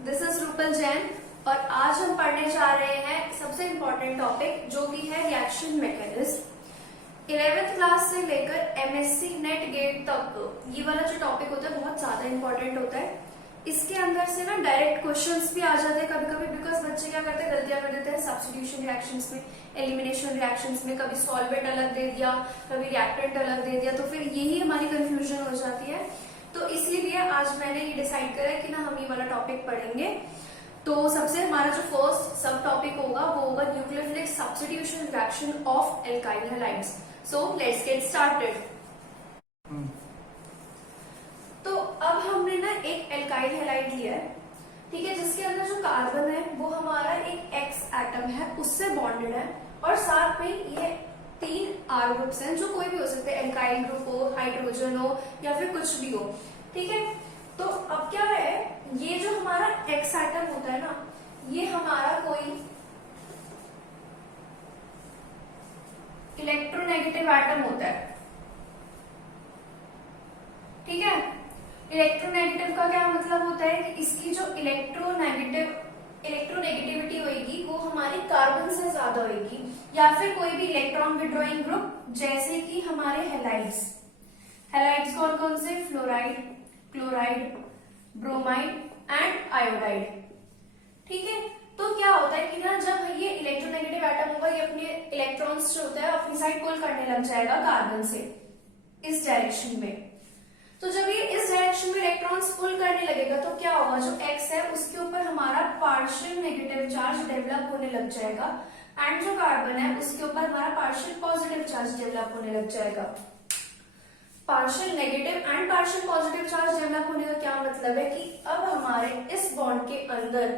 This is Rupal Jain और आज हम पढ़ने जा रहे हैं सबसे इम्पोर्टेंट टॉपिक जो कि है रिएक्शन मैकेनिज्म। 11th क्लास से लेकर एमएससी नेट गेट तक ये वाला जो टॉपिक होता है बहुत ज्यादा इंपॉर्टेंट होता है। इसके अंदर से ना डायरेक्ट क्वेश्चंस भी आ जाते हैं कभी कभी, बिकॉज बच्चे क्या करते हैं, गलतियां कर देते हैं सब्स्टिट्यूशन रिएक्शंस में, एलिमिनेशन रिएक्शंस में। कभी सॉल्वेंट अलग दे दिया, कभी रिएक्टेंट अलग दे दिया, तो फिर यही हमारी कंफ्यूजन हो जाती है। तो इसीलिए आज मैंने ये डिसाइड करा कि ना हम ये वाला टॉपिक पढ़ेंगे। तो सबसे हमारा जो फर्स्ट सब टॉपिक होगा वो होगा nucleophilic substitution reaction of alkyl halides. So let's get started. तो अब हमने ना एक एल्काइल हैलाइड लिया है, ठीक है, जिसके अंदर जो कार्बन है वो हमारा एक एक्स एटम है, उससे बॉन्डेड है, और साथ में ये 3 आर ग्रुप्स हैं जो कोई भी हो सकते हैं, एल्काइल ग्रुप हो, हाइड्रोजन हो या फिर कुछ भी हो, ठीक है। तो अब क्या है, ये जो हमारा एक्स एटम होता है ना, ये हमारा कोई इलेक्ट्रोनेगेटिव एटम होता है, ठीक है। इलेक्ट्रोनेगेटिव का क्या मतलब होता है कि इसकी जो इलेक्ट्रोनेगेटिविटी होगी वो हमारी कार्बन से ज्यादा होगी, या फिर कोई भी इलेक्ट्रॉन विड्रॉइंग ग्रुप, जैसे कि हमारे हैलाइड्स। हैलाइड्स कौन कौन से? Fluoride, chloride, bromide and iodide, ठीक है। तो क्या होता है कि ना जब ये इलेक्ट्रोनेगेटिव एटम होगा, ये अपने इलेक्ट्रॉन्स जो होता है अपनी साइड पुल करने लग जाएगा कार्बन से इस डायरेक्शन में। तो जब ये इस डायरेक्शन में इलेक्ट्रॉन्स पुल करने लगेगा तो क्या होगा, जो एक्स है उसके ऊपर हमारा पार्शियल नेगेटिव चार्ज डेवलप होने लग जाएगा, एंड जो कार्बन है उसके ऊपर हमारा पार्शियल पॉजिटिव चार्ज डेवलप होने लग जाएगा। Partial negative and partial positive charge develop होने का क्या मतलब है कि अब हमारे इस बॉन्ड के अंदर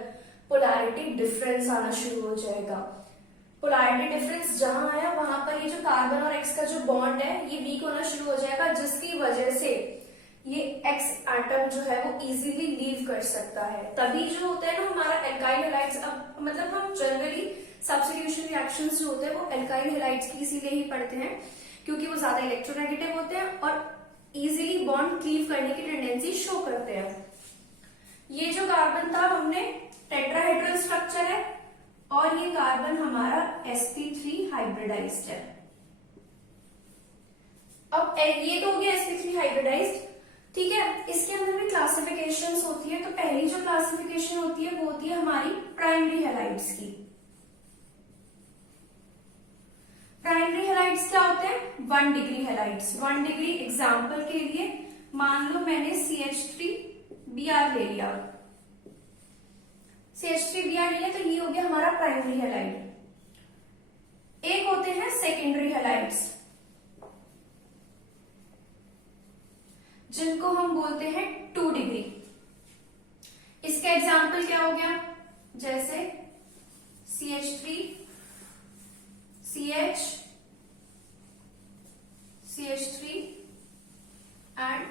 पोलैरिटी डिफरेंस आना शुरू हो जाएगा। पोलैरिटी डिफरेंस जहां आया वहां पर ये जो कार्बन और एक्स का जो बॉन्ड है ये वीक होना शुरू हो जाएगा, जिसकी वजह से ये एक्स एटम जो है वो इजीली लीव कर सकता है। तभी जो होता है ना हमारा एल्काइल हैलाइड्स, अब मतलब हम जनरली सब्स्टिट्यूशन रिएक्शंस जो होते हैं वो एल्काइल हैलाइड्स की इसीलिए ही पढ़ते हैं क्योंकि वो ज्यादा इलेक्ट्रोनेगेटिव होते हैं और इजीली बॉन्ड क्लीव करने की टेंडेंसी शो करते हैं। ये जो कार्बन था हमने टेट्राहेड्रल स्ट्रक्चर है, और ये कार्बन हमारा sp3 हाइब्रिडाइज्ड है। अब ये तो हो गया sp3 हाइब्रिडाइज्ड, ठीक है। इसके अंदर भी क्लासिफिकेशंस होती है। तो पहली जो क्लासिफिकेशन होती है वो होती है हमारी प्राइमरी हैलाइड्स की। प्राइमरी हैलाइड्स क्या होते हैं? 1 डिग्री हैलाइड्स। 1 डिग्री एग्जांपल के लिए मान लो मैंने CH3Br ले लिया, CH3Br ले लिया, तो ये हो गया हमारा प्राइमरी हैलाइड। एक होते हैं सेकेंडरी हैलाइड्स जिनको हम बोलते हैं 2 डिग्री। इसका एग्जाम्पल क्या हो गया? जैसे CH3, CH, CH3 and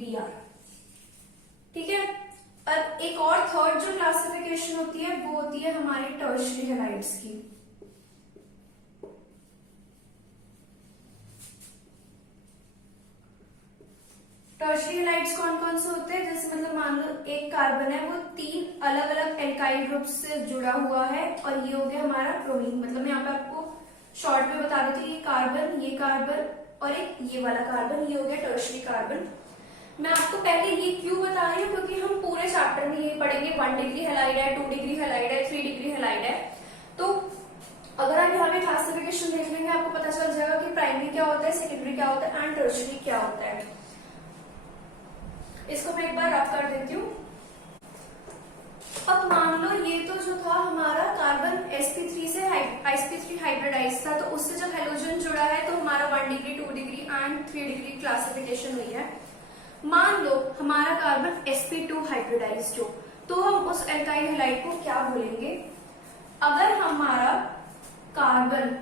Br, ठीक है। अब एक और थर्ड जो क्लासिफिकेशन होती है वो होती है हमारी टर्शियरी हैलाइड्स की। टर्शियरी हैलाइड्स कौन कौन से होते हैं? जैसे मतलब मान लो एक कार्बन है वो 3 अलग अलग एल्काइल ग्रुप से जुड़ा हुआ है, और ये हो गया हमारा ब्रोमीन। मतलब मैं यहाँ पे आपको शॉर्ट में बता देती हूँ, ये कार्बन और एक ये वाला कार्बन, ये हो गया टर्शियरी कार्बन। मैं आपको पहले ये क्यों बता रही हूँ क्योंकि हम पूरे चैप्टर में ये पढ़ेंगे 1 डिग्री हैलाइड है, 2 डिग्री हैलाइड है, 3 डिग्री हैलाइड है। तो अगर आप यहाँ पे क्लासिफिकेशन देख लेंगे आपको पता चल जाएगा कि प्राइमरी क्या होता है, सेकेंडरी क्या होता है एंड टर्शियरी क्या होता है। इसको मैं एक बार रफ कर देती हूँ। अब मान लो ये तो जो था हमारा कार्बन sp3 से sp3 हाइब्रिडाइज था, तो उससे जब हेलोजन जुड़ा है तो हमारा 1 degree, 2 degree and 3 degree classification हुई है। मान लो हमारा कार्बन sp2 हाइब्रिडाइज्ड हो, तो हम उस एल्काइल हैलाइड को क्या बोलेंगे? अगर हमारा कार्बन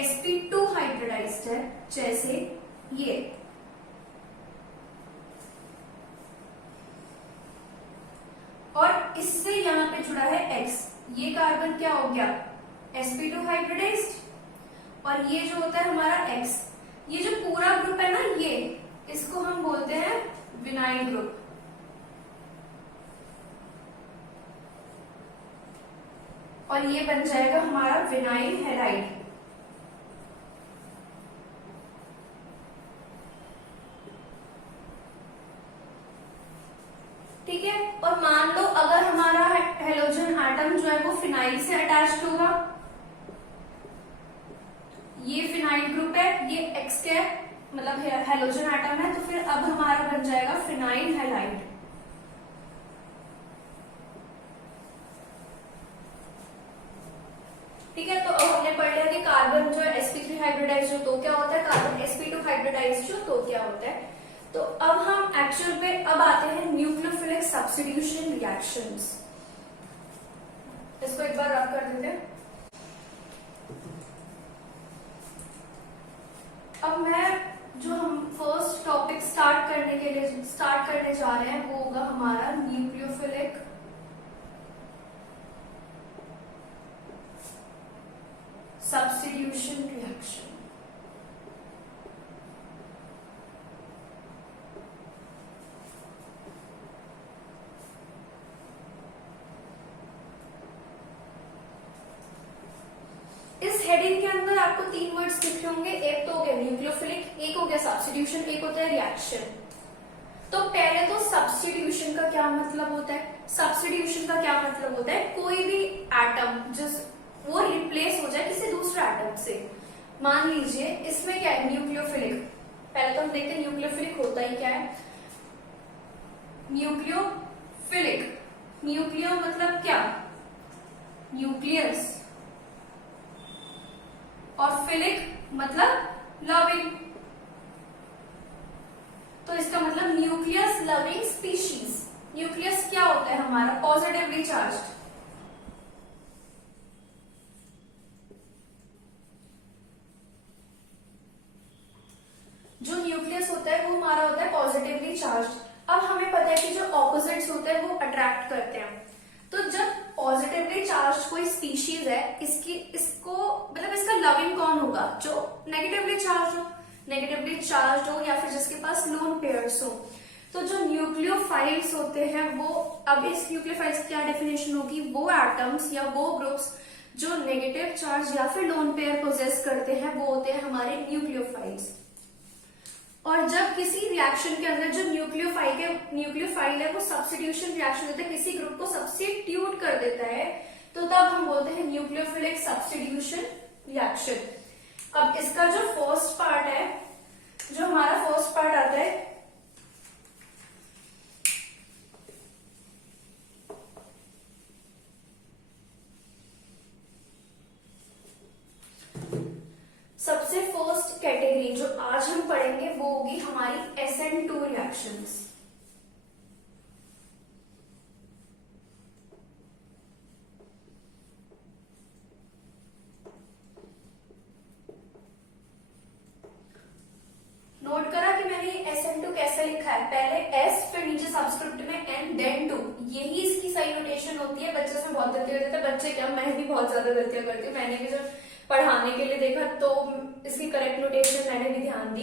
sp2 हाइब्रिडाइज्ड है, जैसे ये, और इससे यहाँ पे जुड़ा है X, ये कार्बन क्या हो गया? sp2 हाइब्रिडाइज्ड, और ये जो होता है हमारा X, ये जो पूरा ग्रुप है ना, ये इसको हम बोलते हैं विनाइल ग्रुप। और ये बन जाएगा हमारा विनाइल हैलाइड। ठीक है, और मान लो अगर हमारा हेलोजन एटम जो है वो फिनाइल से अटैच्ड होगा, ये फिनाइल ग्रुप है, ये एक्स के मतलब हेलोजन एटम है, तो फिर अब हमारा बन जाएगा फिनाइल हैलाइड। ठीक है, तो अब हमने पढ़ लिया कि कार्बन जो है sp3 हाइब्रिडाइज जो तो क्या होता है, कार्बन sp2 हाइब्रिडाइज जो तो क्या होता है। तो अब हम एक्चुअल पे अब आते हैं न्यूक्लियोफिलिक सब्स्टिट्यूशन रिएक्शंस। इसको एक बार रब कर देते हैं। अब मैं जो हम फर्स्ट टॉपिक स्टार्ट करने जा रहे हैं वो होगा हमारा न्यूक्लियोफिलिक सब्स्टिट्यूशन रिएक्शन। इस हेडिंग के अंदर आपको 3 वर्ड्स दिख रहे होंगे, एक तो हो गया न्यूक्लियोफिलिक, एक हो गया सब्स्टिट्यूशन, एक होता है रिएक्शन। तो पहले तो सब्स्टिट्यूशन का क्या मतलब होता है? सब्स्टिट्यूशन का क्या मतलब होता है? कोई भी एटम जिस वो रिप्लेस हो जाए किसी दूसरे एटम से। मान लीजिए इसमें क्या है, न्यूक्लियोफिलिक। पहले तो हम देखते हैं न्यूक्लियोफिलिक होता ही क्या है। न्यूक्लियोफिलिक, न्यूक्लियो मतलब क्या, न्यूक्लियस, और फिलिक मतलब लविंग। तो इसका मतलब न्यूक्लियस लविंग स्पीशीज। न्यूक्लियस क्या होता है हमारा? Positively charged. जो न्यूक्लियस होता है वो हमारा होता है पॉजिटिवली चार्ज्ड। अब हमें पता है कि जो ऑपोजिट्स होते हैं वो अट्रैक्ट करते हैं। तो जब पॉजिटिवली चार्ज कोई स्पीशीज है, इसको मतलब इसका लविंग कौन होगा? जो नेगेटिवली चार्ज हो, नेगेटिवली चार्ज हो, या फिर जिसके पास लोन पेयर्स हो। तो जो न्यूक्लियोफाइल्स होते हैं वो, अब इस न्यूक्लियोफाइल्स की क्या डेफिनेशन होगी? वो एटम्स या वो ग्रुप्स जो नेगेटिव चार्ज या फिर लोन पेयर पोजेस करते हैं वो होते हैं हमारे न्यूक्लियोफाइल्स। और जब किसी रिएक्शन के अंदर जो न्यूक्लियोफाइल है वो सब्स्टिट्यूशन रिएक्शन देता है, किसी ग्रुप को सब्स्टिट्यूट कर देता है, तो तब हम बोलते हैं न्यूक्लियोफिलिक सब्स्टिट्यूशन रिएक्शन। अब इसका जो फर्स्ट पार्ट है, जो हमारा फर्स्ट पार्ट आता है, सबसे फर्स्ट कैटेगरी जो आज हम पढ़ेंगे वो होगी हमारी SN2 रिएक्शंस। नोट करा कि मैंने SN2 कैसे लिखा है? पहले S फिर नीचे सबस्क्रिप्ट में N देन 2। यही इसकी सही नोटेशन होती है। बच्चे इसमें बहुत गलतियां करते हैं, बच्चे क्या, मैं भी बहुत ज्यादा गलतियां करती हूँ। मैंने भी जब पढ़ाने के लिए देखा तो इसकी करेक्ट नोटेशन मैंने भी ध्यान दी।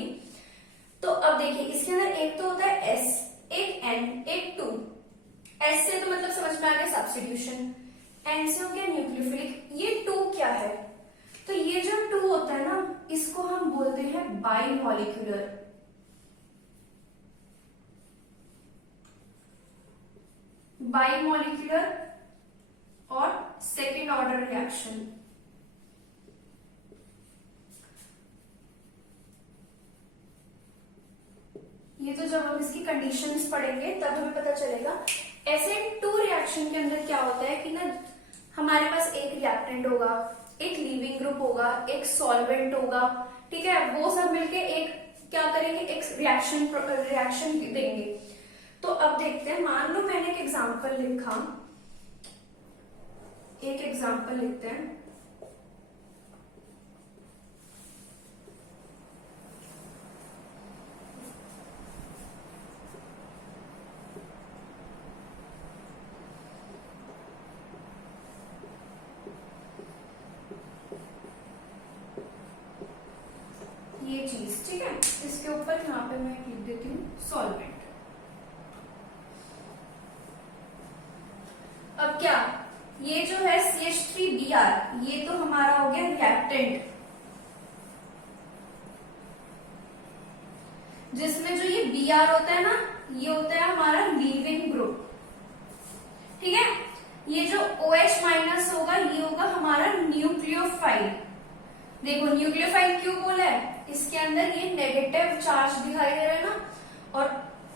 तो अब देखिए इसके अंदर एक तो होता है S, एक N, एक 2। S से तो मतलब समझ में आ गया सब्स्टिट्यूशन, N से हो गया न्यूक्लियोफिलिक। ये 2 क्या है? तो ये जो 2 होता है ना, इसको हम बोलते हैं बाइमॉलिक्यूलर। बाइमॉलिक्यूलर और सेकेंड ऑर्डर रिएक्शन। ये तो जब हम इसकी कंडीशंस पढ़ेंगे तब हमें पता चलेगा। SN2 रिएक्शन के अंदर क्या होता है कि ना, हमारे पास एक रिएक्टेंट होगा, एक लीविंग ग्रुप होगा, एक सॉल्वेंट होगा। ठीक है, वो सब मिलके एक क्या करेंगे, एक रिएक्शन देंगे। तो अब देखते हैं, मान लो मैंने एक एग्जांपल लिखा, एक एग्जांपल लिखते हैं। ये चीज, ठीक है, इसके ऊपर यहाँ पे मैं लिख देती हूँ सॉल्वेंट। अब क्या, ये जो है CH3Br, ये तो हमारा हो गया रिएक्टेंट, जिसमें जो ये Br होता है ना, ये होता है हमारा लीविंग ग्रुप। ठीक है, ये जो OH माइनस होगा ये होगा हमारा न्यूक्लियोफाइल। देखो न्यूक्लियोफाइल क्यों बोला है, इसके अंदर ये नेगेटिव चार्ज दिखाई दे रहा है ना, और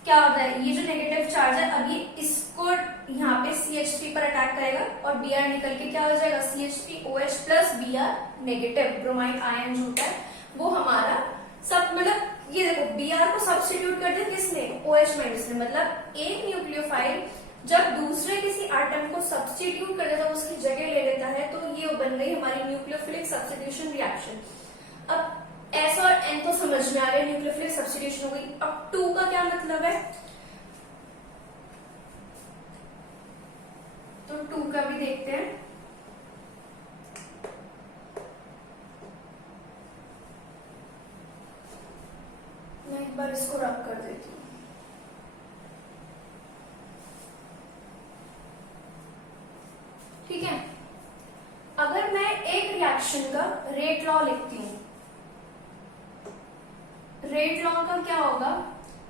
क्या होता है ये जो नेगेटिव चार्ज है अब ये इसको यहाँ पे CH3 पर अटैक करेगा और Br निकल के क्या हो जाएगा, CH3OH plus Br negative bromide ion जो होता है वो हमारा सब, मतलब ये देखो Br को सब्स्टिट्यूट कर दिया किसने, OH माइनस ने। मतलब एक न्यूक्लियोफाइल जब दूसरे किसी एटम को सब्स्टिट्यूट कर देता है, उसकी जगह ले लेता है, तो ये बन गई हमारी न्यूक्लियोफिलिक सब्स्टिट्यूशन रिएक्शन। अब S और N तो समझ में आ गया, न्यूक्लियोफिलिक सब्स्टिट्यूशन हो गई। अब 2 का क्या मतलब है, तो 2 का भी देखते हैं। मैं एक बार इसको रब कर देती हूँ। ठीक है, अगर मैं एक रिएक्शन का रेट लॉ लिखती हूं, रेट लॉ का क्या होगा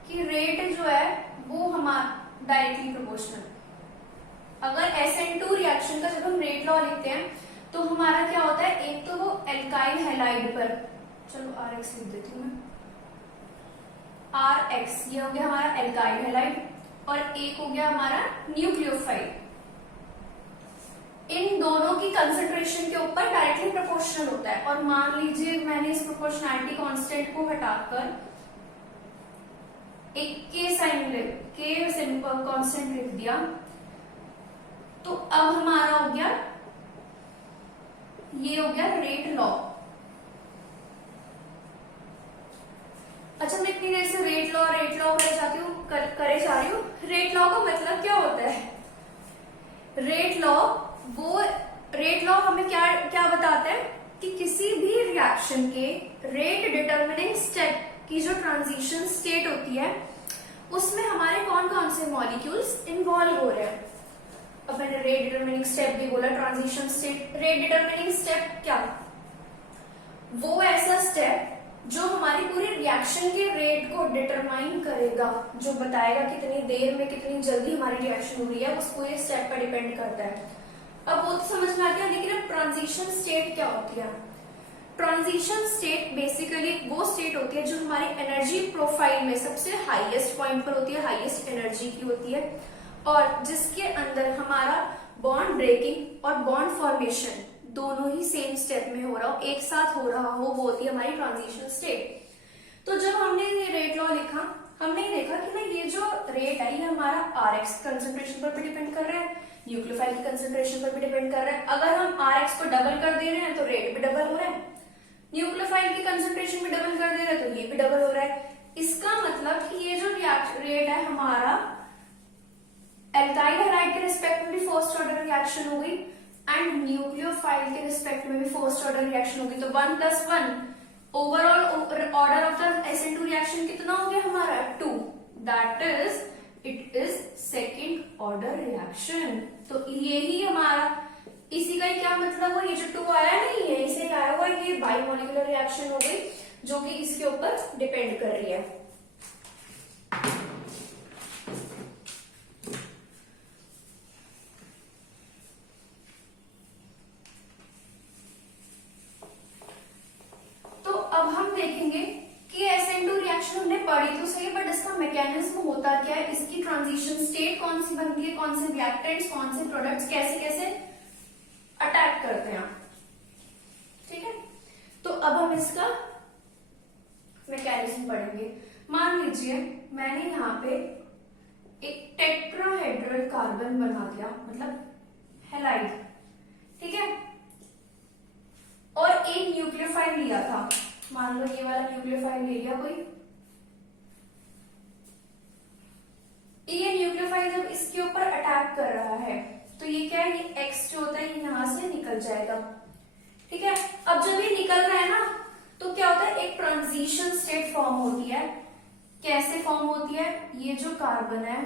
कि रेट जो है वो हमारा डायरेक्टली प्रोपोर्शनल। अगर SN2 रिएक्शन का जब हम रेट लॉ लिखते हैं तो हमारा क्या होता है, एक तो वो एल्काइल हैलाइड पर, चलो RX लिख देती हूँ मैं, RX ये हो गया हमारा एल्काइल हैलाइड, और एक हो गया हमारा न्यूक्लियोफाइल। इन दोनों की कंसंट्रेशन के ऊपर डायरेक्टली प्रोपोर्शनल होता है। और मान लीजिए मैंने इस प्रोपोर्शनैलिटी कांस्टेंट को हटाकर एक के साइन के सिंपल कांस्टेंट लिख दिया, तो अब हमारा हो गया, ये हो गया रेट लॉ। अच्छा, मैं इतनी देर से रेट लॉ करे जा रही हूँ। रेट लॉ का मतलब क्या होता है, रेट लॉ हमें क्या क्या बताता है कि किसी भी रिएक्शन के रेट डिटरमिनिंग स्टेप की जो ट्रांजिशन स्टेट होती है उसमें हमारे कौन कौन से मॉलिक्यूल्स इन्वॉल्व हो रहे हैं। अब मैंने रेट डिटरमिनिंग स्टेप भी बोला, transition state. Rate determining step क्या, वो ऐसा स्टेप जो हमारी पूरी रिएक्शन के रेट को डिटरमाइन करेगा, जो बताएगा कितनी देर में कितनी जल्दी हमारी रिएक्शन हो रही है, उस पूरे स्टेप पर डिपेंड करता है। अब वो तो समझ में आ गया, लेकिन अब ट्रांजिशन स्टेट क्या होती है। ट्रांजिशन स्टेट बेसिकली वो स्टेट होती है जो हमारी एनर्जी प्रोफाइल में सबसे हाईएस्ट पॉइंट पर होती है, हाईएस्ट एनर्जी की होती है, और जिसके अंदर हमारा बॉन्ड ब्रेकिंग और बॉन्ड फॉर्मेशन दोनों ही सेम स्टेप में हो रहा हो, एक साथ हो रहा हो, वो होती है हमारी ट्रांजिशन स्टेट। तो जब हमने ये रेट लॉ लिखा, हमने देखा कि ना ये जो रेट है ये हमारा RX कंसंट्रेशन पर भी डिपेंड कर रहा है, न्यूक्लियोफाइल की कंसंट्रेशन पर भी डिपेंड कर रहा है। अगर हम RX को डबल कर दे रहे हैं तो रेट भी डबल हो रहा है, न्यूक्लियोफाइल की कंसंट्रेशन भी डबल कर दे रहे हैं तो ये भी डबल हो रहा है। इसका मतलब कि ये जो रेट है हमारा एल्काइल हैलाइड के रिस्पेक्ट में भी फर्स्ट ऑर्डर रिएक्शन हो गई, एंड न्यूक्लियोफाइल के रिस्पेक्ट में भी फर्स्ट ऑर्डर रिएक्शन होगी। तो 1 + 1 overall order of the SN2 reaction कितना हो गया हमारा, 2। That is it is second order reaction. तो यही हमारा, इसी का क्या मतलब हुआ, ये जो 2 आया नहीं है इसे आया हुआ, ये बाइमोलिकुलर रिएक्शन हो गई जो कि इसके ऊपर डिपेंड कर रही है। पढ़ी तो सही, बट इसका मैकेनिज्म होता क्या है, इसकी ट्रांजिशन स्टेट कौन सी बनती है, कौन से रिएक्टेंट्स, कौन से प्रोडक्ट्स कैसे कैसे अटैक करते हैं। ठीक है, तो अब हम इसका मैकेनिज्म पढ़ेंगे। मान लीजिए मैंने यहाँ पे एक टेट्राहेड्रल कार्बन बना दिया, मतलब हैलाइड, ठीक है, और एक न्यूक्लियोफाइल लिया था, मान लो ये वाला न्यूक्लियोफाइल ले लिया कोई। ये न्यूक्लियोफाइल जब इसके ऊपर अटैक कर रहा है तो ये क्या है, ये X जो होता है ये यहां से निकल जाएगा। ठीक है, अब जब ये निकल रहा है ना तो क्या होता है, एक ट्रांजिशन स्टेट फॉर्म होती है। कैसे फॉर्म होती है, ये जो कार्बन है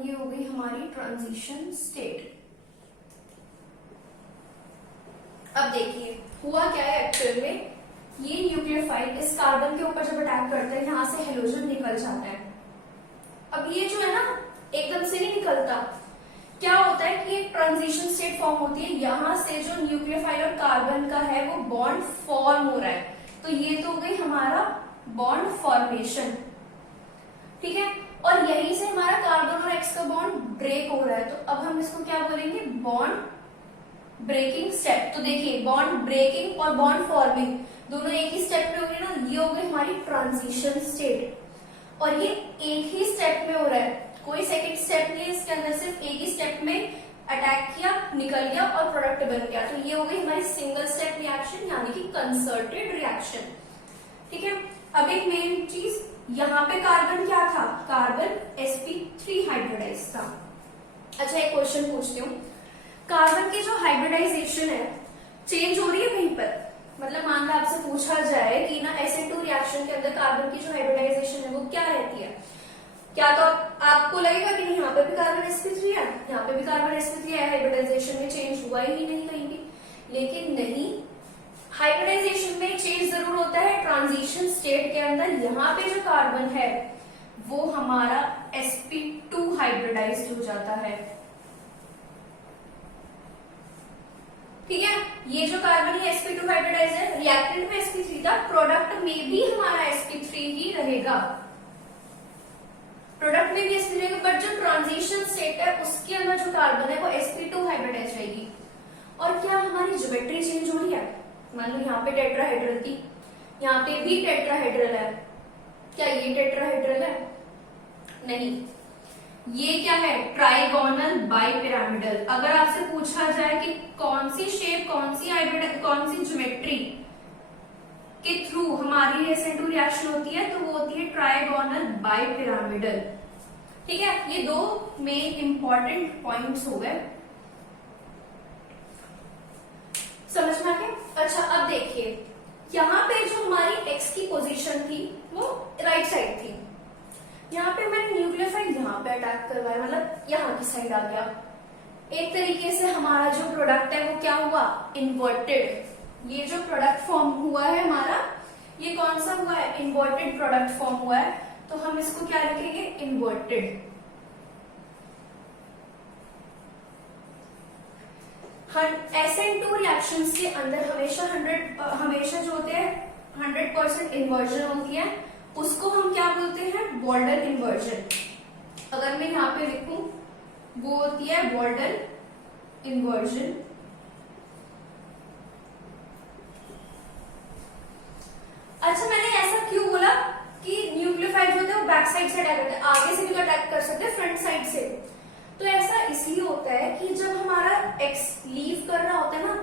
और ये हो गई हमारी ट्रांजिशन स्टेट। अब देखिए हुआ क्या है एक्चुअल में, ये न्यूक्लियोफाइल इस कार्बन के ऊपर जब अटैक करते हैं यहाँ से हेलोजन निकल जाता है। अब ये जो है ना एकदम से नहीं निकलता, क्या होता है कि एक ट्रांजिशन स्टेट फॉर्म होती है, यहाँ से जो न्यूक्लियोफाइल और कार्बन का है वो बॉन्ड फॉर्म हो रहा है, तो ये तो हो गई हमारा बॉन्ड फॉर्मेशन, ठीक है। और यहीं से हमारा कार्बन और एक्स का बॉन्ड ब्रेक हो रहा है, तो अब हम इसको क्या बोलेंगे, बॉन्ड ब्रेकिंग स्टेप। तो देखिए बॉन्ड ब्रेकिंग और बॉन्ड फॉर्मिंग दोनों एक ही स्टेप में हो गए ना, ये हो गई हमारी ट्रांजिशन स्टेट। और ये एक ही स्टेप में हो रहा है, कोई सेकंड स्टेप नहीं है इसके अंदर, सिर्फ एक ही स्टेप में अटैक किया, निकल गया और प्रोडक्ट बन गया। तो ये हो गई हमारी सिंगल स्टेप रिएक्शन यानी कि कंसर्टेड रिएक्शन, ठीक है। अब एक मेन चीज, यहाँ पे कार्बन क्या था, कार्बन sp3 हाइब्रिडाइज था। अच्छा एक क्वेश्चन पूछती हूँ, कार्बन की जो हाइब्रिडाइजेशन है चेंज हो रही है कहीं पर, मतलब मान लो आपसे पूछा जाए कि ना SN2 रिएक्शन के अंदर कार्बन की जो हाइब्रिडाइजेशन है वो क्या रहती है, क्या तो आपको लगेगा कि नहीं यहाँ पे भी कार्बन sp3 है, यहाँ पे भी कार्बन sp3 है, हाइब्रिडाइजेशन में चेंज हुआ ही नहीं कहीं भी। लेकिन नहीं, हाइब्रिडाइजेशन में चेंज जरूर होता है ट्रांजिशन स्टेट के अंदर। यहाँ पे जो कार्बन है वो हमारा sp2 हाइब्रिडाइज्ड हो जाता है, ठीक है। ये जो कार्बन है sp2 हाइब्रिडाइज्ड है, रिएक्टेंट में sp3 था, प्रोडक्ट में भी हमारा sp3 ही रहेगा, प्रोडक्ट में भी sp3 रहेगा, बट जो ट्रांजिशन स्टेट है उसके अंदर जो कार्बन है वो sp2 हाइब्रिडाइज्ड रहेगी। और क्या हमारी ज्योमेट्री चेंज हो रही है, मान लो यहाँ पे टेट्राहेड्रल थी, यहाँ पे भी टेट्राहेड्रल है, क्या ये टेट्राहेड्रल है, नहीं, ये क्या है, ट्राइगोनल बाइपिरामिडल। अगर आपसे पूछा जाए कि कौन सी शेप, कौन सी हाइब्रिड, कौन सी ज्योमेट्री के थ्रू हमारी SN2 रिएक्शन होती है, तो वो होती है ट्राइगोनल बाइपिरामिडल, ठीक है। ये दो मेन इंपॉर्टेंट पॉइंट्स हो गए, समझ में आ गया। अच्छा अब देखिए यहाँ पे जो हमारी एक्स की पोजीशन थी वो राइट साइड थी, यहाँ पे मैंने न्यूक्लियोफाइल यहाँ पे अटैक करवाया, मतलब यहाँ की साइड आ गया। एक तरीके से हमारा जो प्रोडक्ट है वो क्या हुआ, इन्वर्टेड। ये जो प्रोडक्ट फॉर्म हुआ है हमारा, ये कौन सा हुआ है, इन्वर्टेड प्रोडक्ट फॉर्म हुआ है, तो हम इसको क्या लिखेंगे, इन्वर्टेड। SN2 रिएक्शंस के अंदर हमेशा जो होते हैं 100% इन्वर्जन होती है, उसको हम क्या बोलते हैं, बॉल्डन इन्वर्जन। अगर मैं यहाँ पे लिखूं, वो होती है बॉल्डन इन्वर्जन। अच्छा मैंने ऐसा क्यों बोला कि न्यूक्लियोफाइल जो होते हैं वो बैक साइड से अटैक करते हैं, आगे से भी तो अटैक कर सकते हैं, फ्रंट साइड से। तो ऐसा इसलिए होता है कि जब हमारा एक्स लीव कर रहा होता है ना,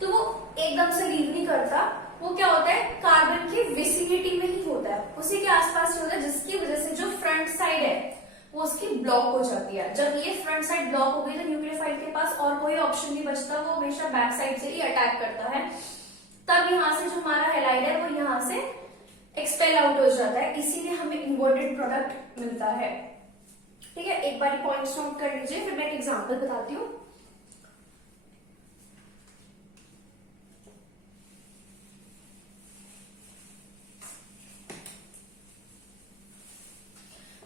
तो वो एकदम से लीव नहीं करता, वो क्या होता है कार्बन की विसिनिटी में ही होता है, उसी के आसपास ही होता है, जिसकी वजह से जो फ्रंट साइड है वो उसकी ब्लॉक हो जाती है। जब ये फ्रंट साइड ब्लॉक हो गई तो न्यूक्लियोफाइल के पास और कोई ऑप्शन नहीं बचता, वो हमेशा बैक साइड से ही अटैक करता है। तब यहाँ से जो हमारा हैलाइड है वो यहाँ से एक्सपेल आउट हो जाता है, इसीलिए हमें इन्वर्टेड प्रोडक्ट मिलता है, ठीक है। एक बार पॉइंट्स नोट कर लीजिए, फिर मैं एक एग्जांपल बताती हूँ।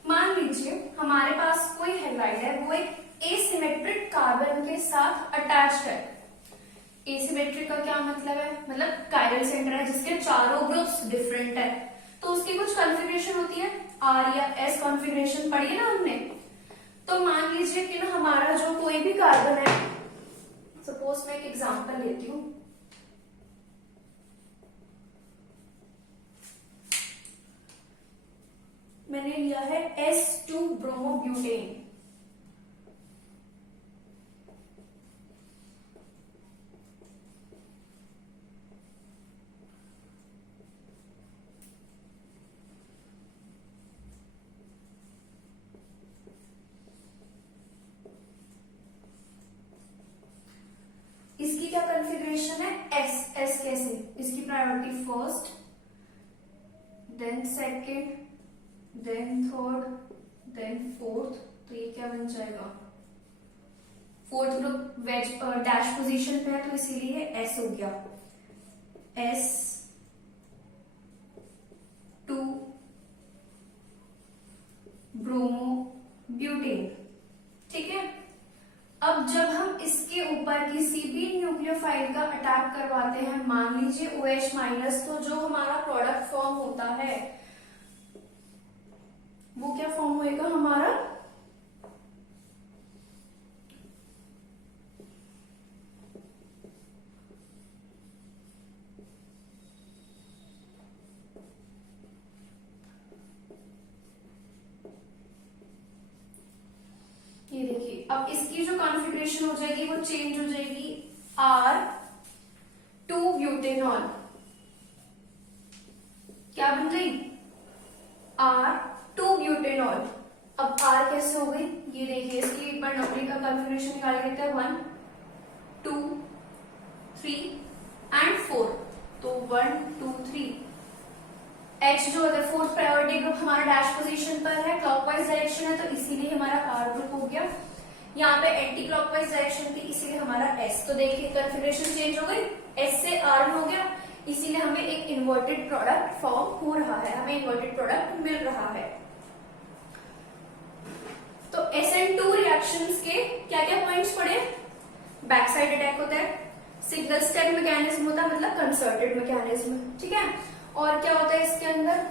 मान लीजिए हमारे पास कोई हैलाइड है, वो एक एसिमेट्रिक कार्बन के साथ अटैच्ड है। एसिमेट्रिक का क्या मतलब है, मतलब कायरल सेंटर है जिसके चारों ग्रुप्स डिफरेंट है, तो उसकी कुछ कॉन्फ़िगरेशन होती है, R या S कॉन्फ़िगरेशन पढ़ी है ना हमने। तो मान लीजिए कि ना हमारा जो कोई भी कार्बन है, सपोज मैं एक एग्जांपल लेती हूँ, मैंने लिया है S2 ब्रोमोब्यूटेन। इसकी क्या कॉन्फ़िगरेशन है, S कैसे, इसकी priority first, then second, then third, then fourth, तो तो ये क्या बन जाएगा, fourth group wedge dash position पे है तो इसीलिए एस हो गया, S2 ब्रोमो ब्यूटेन। ठीक है, अब जब हम इसके ऊपर किसी भी न्यूक्लियोफाइल का अटैक करवाते हैं, मान लीजिए OH माइनस, तो जो हमारा प्रोडक्ट फॉर्म होता है वो क्या फॉर्म होएगा हमारा, ये देखिए अब इसकी जो कॉन्फ़िगरेशन हो जाएगी वो चेंज हो जाएगी, R2 ब्यूटेनॉल क्या बन गई, R2 ब्यूटेनॉल। अब R कैसे हो गई, ये देखिए इसकी एक बार नंबरिंग का कॉन्फ़िगरेशन निकाल लेते हैं, 1 2 3 एंड 4, तो 1 2 3। H जो होता है फोर्थ प्रायोरिटी ग्रुप हमारा डैश पोजीशन पर है, क्लॉकवाइज डायरेक्शन है, तो इसीलिए हमारा R ग्रुप हो गया। यहाँ पे एंटी क्लॉकवाइज डायरेक्शन थी इसीलिए हमारा S, तो देखिए कॉन्फ़िगरेशन चेंज हो गई, S से R में हो गया, इसीलिए हमें एक इन्वर्टेड प्रोडक्ट फॉर्म हो रहा है, हमें इन्वर्टेड प्रोडक्ट मिल रहा है। तो SN2 रिएक्शंस के क्या क्या पॉइंट्स पढ़े, बैक साइड अटैक होता है, सिंगल स्टेप मैकेनिज्म होता है मतलब कंसर्टेड मैकेनिज्म, ठीक है, और क्या होता है इसके अंदर,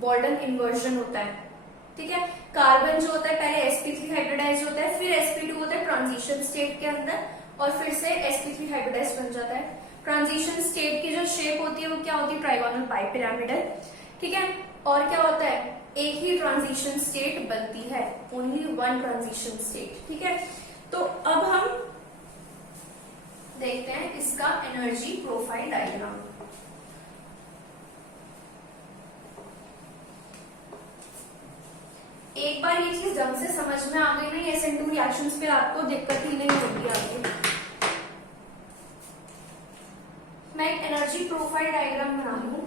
बॉल्डन इन्वर्जन होता है, ठीक है, कार्बन जो होता है पहले sp3 हाइब्रिडाइज होता है, फिर sp2 होता है ट्रांजिशन स्टेट के अंदर, और फिर से sp3 हाइब्रिडाइज बन जाता है। ट्रांजिशन स्टेट की जो शेप होती है वो क्या होती है, ट्राइगोनल बाइपिरामिडल, ठीक है, और क्या होता है, एक ही ट्रांजिशन स्टेट बनती है, ओनली वन ट्रांजिशन स्टेट, ठीक है। तो अब हम देखते हैं इसका एनर्जी प्रोफाइल डायग्राम। एक बार ये चीज ढंग से समझ में आ गई ना, SN2 रिएक्शंस पे आपको दिक्कत ही नहीं होगी आगे। मैं एक एनर्जी प्रोफाइल डायग्राम बना लूं,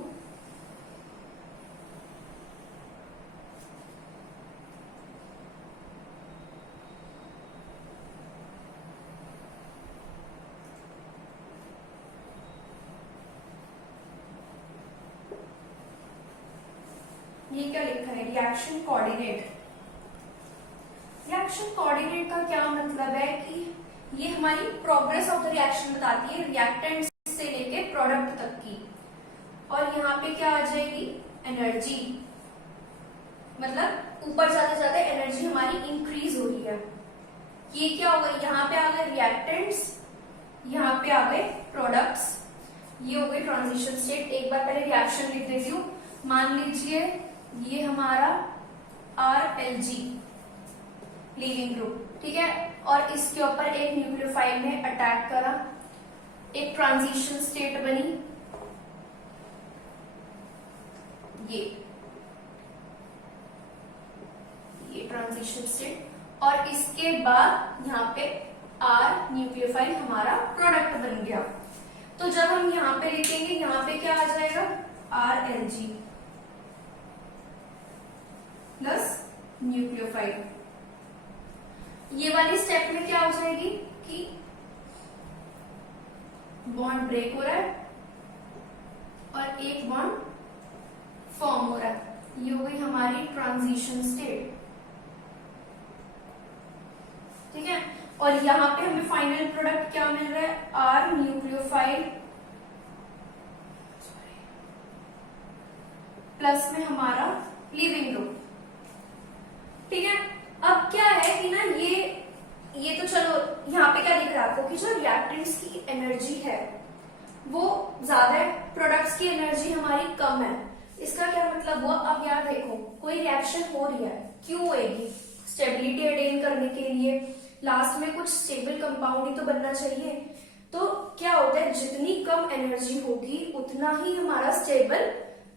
ये क्या लिखा है, रिएक्शन कोऑर्डिनेट। रिएक्शन कोऑर्डिनेट का क्या मतलब है कि ये हमारी प्रोग्रेस ऑफ द रिएक्शन बताती है, रिएक्टेंट से लेके प्रोडक्ट तक की, और यहाँ पे क्या आ जाएगी, एनर्जी, मतलब ऊपर जाते जाते एनर्जी हमारी इंक्रीज हो रही है। ये क्या हो गई, यहाँ पे आ गए रिएक्टेंट्स, यहाँ पे आ गए प्रोडक्ट्स, ये हो गई ट्रांजिशन स्टेट। एक बार पहले रिएक्शन लिख देती हूँ, मान लीजिए ये हमारा RLG लीविंग ग्रुप, ठीक है, और इसके ऊपर एक न्यूक्लियोफाइल ने अटैक करा, एक ट्रांजिशन स्टेट बनी, ये ट्रांजिशन स्टेट, और इसके बाद यहाँ पे R न्यूक्लियोफाइल हमारा प्रोडक्ट बन गया। तो जब हम यहाँ पे लिखेंगे, यहाँ पे क्या आ जाएगा, RLG प्लस न्यूक्लियोफाइल। ये वाली स्टेप में क्या हो जाएगी कि बॉन्ड ब्रेक हो रहा है और एक बॉन्ड फॉर्म हो रहा है, ये हो गई हमारी ट्रांजिशन स्टेट, ठीक है। और यहाँ पे हमें फाइनल प्रोडक्ट क्या मिल रहा है, R न्यूक्लियोफाइल प्लस में हमारा लीविंग ग्रुप, ठीक है। अब क्या है कि ना ये तो चलो यहाँ पे क्या दिख रहा है आपको कि जो रिएक्टेंट्स की एनर्जी है वो ज्यादा है, प्रोडक्ट्स की एनर्जी हमारी कम है। इसका क्या मतलब हुआ, अब यार देखो कोई रिएक्शन हो रही है, क्यों होगी, स्टेबिलिटी अटेन करने के लिए, लास्ट में कुछ स्टेबल कंपाउंड ही तो बनना चाहिए। तो क्या होता है, जितनी कम एनर्जी होगी उतना ही हमारा स्टेबल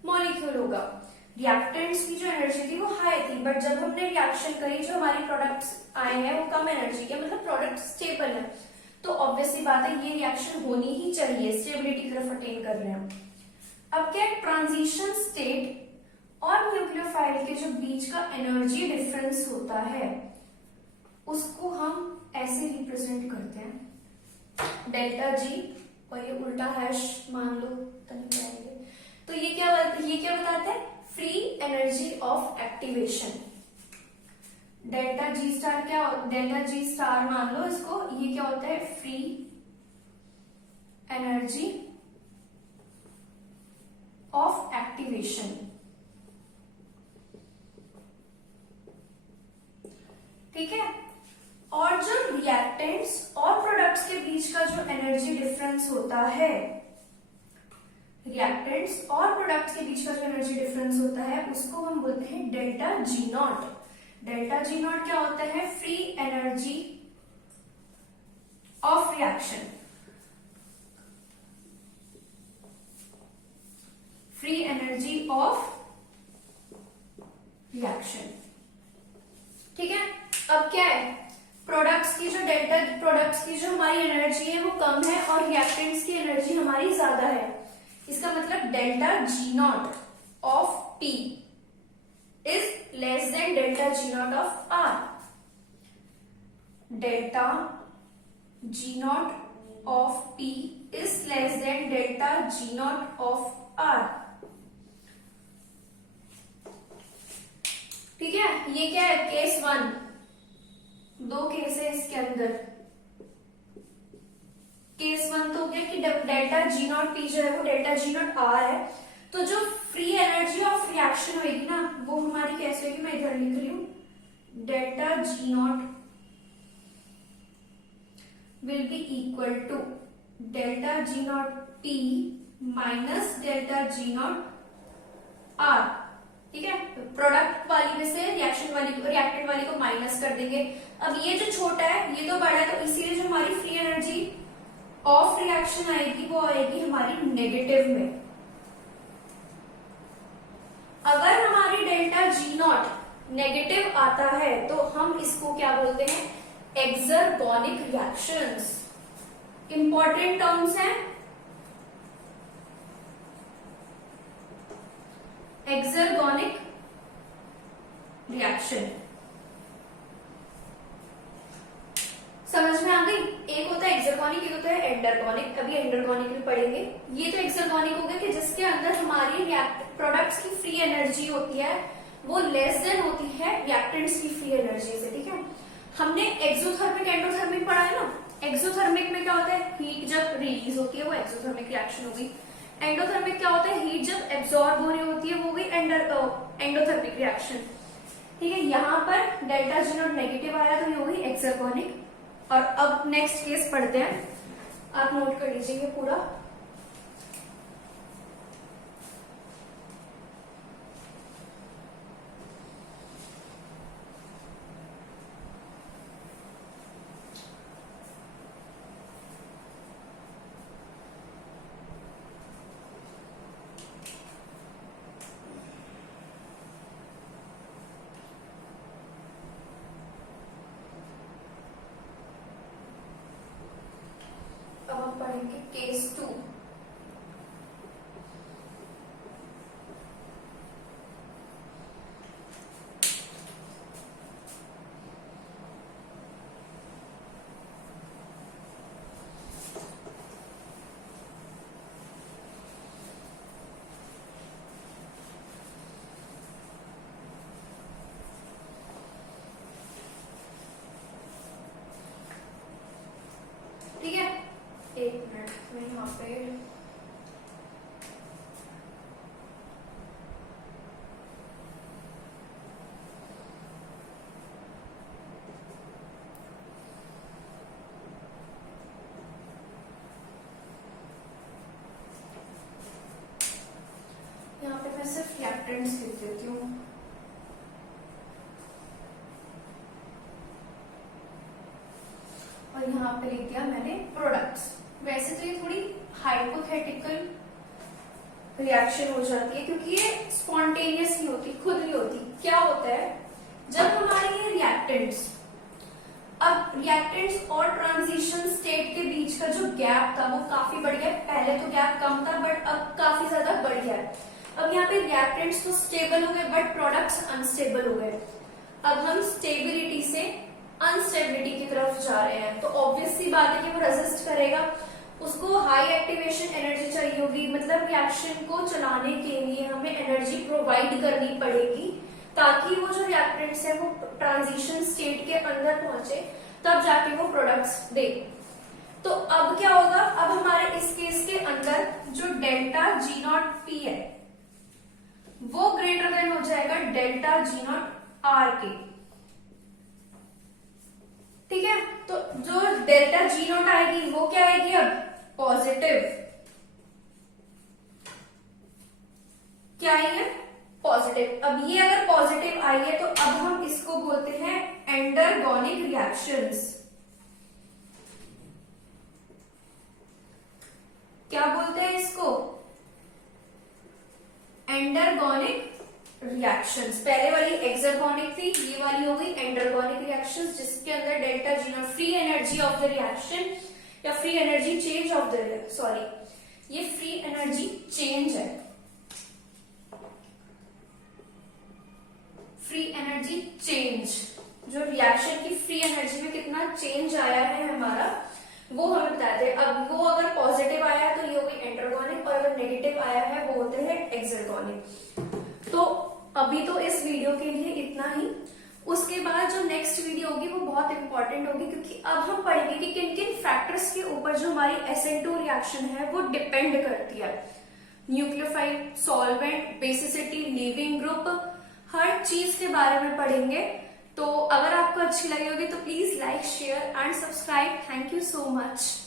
मॉलिक्यूल होगा। रिएक्टेंट्स की जो एनर्जी थी वो हाई थी, बट जब हमने रिएक्शन करी, जो हमारी प्रोडक्ट्स आए हैं वो कम एनर्जी के, मतलब प्रोडक्ट स्टेबल है, तो ऑब्वियसली बात है ये रिएक्शन होनी ही चाहिए, स्टेबिलिटी की तरफ अटेन कर रहे हैं। अब क्या, ट्रांजिशन स्टेट और न्यूक्लियोफाइल फाइल के जो बीच का एनर्जी डिफरेंस होता है उसको हम ऐसे रिप्रेजेंट करते हैं डेल्टा जी, और ये उल्टा हैश मान लो तो ये क्या बताता है? Free energy of activation. Delta G star मान लो इसको, ये क्या होता है? Free energy of activation. ठीक है। और जो रिएक्टेंट्स और प्रोडक्ट्स के बीच का जो एनर्जी डिफरेंस होता है, रिएक्टेंट्स और प्रोडक्ट्स के बीच का जो एनर्जी डिफरेंस होता है उसको हम बोलते हैं delta G not. Delta G not क्या होता है? Free energy of reaction. Free energy of reaction. ठीक है। अब क्या है? प्रोडक्ट्स की जो हमारी एनर्जी है वो कम है और रिएक्टेंट्स की एनर्जी हमारी ज्यादा है। इसका मतलब delta G naught of T is less than delta G naught of R. Delta G naught of T is less than delta G naught of R. ठीक है। ये क्या है? केस 1। दो केस है इसके अंदर। केस 1 तो हो गया कि डेल्टा जी नॉट टी जो है वो डेल्टा जी नॉट आर है, तो जो फ्री एनर्जी ऑफ रिएक्शन होगी ना वो हमारी कैसे होगी? मैं इधर लिख रही हूं, delta G naught will be equal to delta G naught T minus delta G naught R. ठीक है। प्रोडक्ट वाली में से रिएक्टेंट वाली को माइनस कर देंगे। अब ये जो छोटा है ये तो बड़ा है, तो इसीलिए जो हमारी फ्री एनर्जी ऑफ रिएक्शन आएगी वो आएगी हमारी नेगेटिव में। अगर हमारी डेल्टा जी नॉट नेगेटिव आता है तो हम इसको क्या बोलते हैं? एक्सर्गोनिक रिएक्शंस। इंपॉर्टेंट टर्म्स हैं एक्सर्गोनिक रिएक्शन। समझ में आ गई? एक होता है एक्सर्गोनिक, एक होता है एंडरगोनिक। अभी एंडरगोनिक भी पढ़ेंगे। ये तो एक्सर्गोनिक हो गया कि जिसके अंदर हमारी प्रोडक्ट्स की फ्री एनर्जी होती है वो लेस देन होती है रिएक्टेंट्स की फ्री एनर्जी से। ठीक है। हमने एक्सोथर्मिक एंडोथर्मिक पढ़ा है ना। एक्सोथर्मिक में क्या होता है? हीट जब रिलीज होती है वो एक्सोथर्मिक रिएक्शन होगी। एंडोथर्मिक क्या होता है? हीट जब एब्सॉर्ब हो रही होती है वो भी एंडोथर्मिक रिएक्शन। ठीक है। यहाँ पर डेल्टा जी नॉट नेगेटिव आया तो ये होगी एक्सर्गोनिक। और अब नेक्स्ट केस पढ़ते हैं, आप नोट कर लीजिए ये पूरा। अब हम पढ़ेंगे केस 2। ठीक है। एक मिनट में यहाँ पे मैं सिर्फ रिएक्टेंट्स लिख देती हूँ। और यहाँ पे लिख दिया मैंने प्रोडक्ट्स। वैसे तो ये थोड़ी हाइपोथेटिकल रिएक्शन हो जाती है क्योंकि ये स्पॉन्टेनियस नहीं होती, खुद नहीं होती। क्या होता है जब हमारे ये रिएक्टेंट्स, अब रिएक्टेंट्स और ट्रांजिशन स्टेट के बीच का जो गैप था वो काफी बढ़ गया। पहले तो गैप कम था बट अब काफी ज्यादा बढ़ गया है। अब यहाँ पे रिएक्टेंट्स तो स्टेबल हो गए बट प्रोडक्ट्स अनस्टेबल हो गए। अब हम स्टेबिलिटी से अनस्टेबिलिटी की तरफ जा रहे हैं, तो ऑब्वियस सी बात है कि वो रेजिस्ट करेगा, उसको हाई एक्टिवेशन एनर्जी चाहिए होगी, मतलब रिएक्शन को चलाने के लिए हमें एनर्जी प्रोवाइड करनी पड़ेगी ताकि वो जो रिएक्टेंट्स है वो ट्रांजिशन स्टेट के अंदर पहुंचे, तब जाके वो प्रोडक्ट्स दे। तो अब क्या होगा, अब हमारे इस केस के अंदर जो डेल्टा जी नॉट पी है वो ग्रेटर देन हो जाएगा डेल्टा जी नॉट आर के। ठीक है, तो जो डेल्टा जी नॉट आएगी वो क्या आएगी, अब पॉजिटिव। क्या आई है, पॉजिटिव। अब ये अगर पॉजिटिव आई है तो अब हम इसको बोलते हैं एंडरगोनिक रिएक्शंस। क्या बोलते हैं इसको, एंडरगोनिक रिएक्शंस। पहले वाली एक्सरगोनिक थी, ये वाली हो गई एंडरगोनिक रिएक्शंस, जिसके अंदर delta G naught free energy of the reaction या free energy change of the, sorry ये फ्री एनर्जी चेंज है, फ्री एनर्जी चेंज, जो रिएक्शन की फ्री एनर्जी में कितना चेंज आया है हमारा वो हमें बताते हैं। अब वो अगर पॉजिटिव आया है तो ये हो गई एंडरगोनिक, और अगर नेगेटिव आया है वो होते हैं एक्सरगोनिक। तो अभी तो इस वीडियो के लिए इतना ही। उसके बाद जो नेक्स्ट वीडियो होगी वो बहुत इंपॉर्टेंट होगी, क्योंकि अब हम पढ़ेंगे कि किन किन फैक्टर्स के ऊपर जो हमारी SN2 रिएक्शन है वो डिपेंड करती है। Nucleophile, solvent, basicity, leaving group, हर चीज के बारे में पढ़ेंगे। तो अगर आपको अच्छी लगी होगी तो please like, share and subscribe. Thank you so much.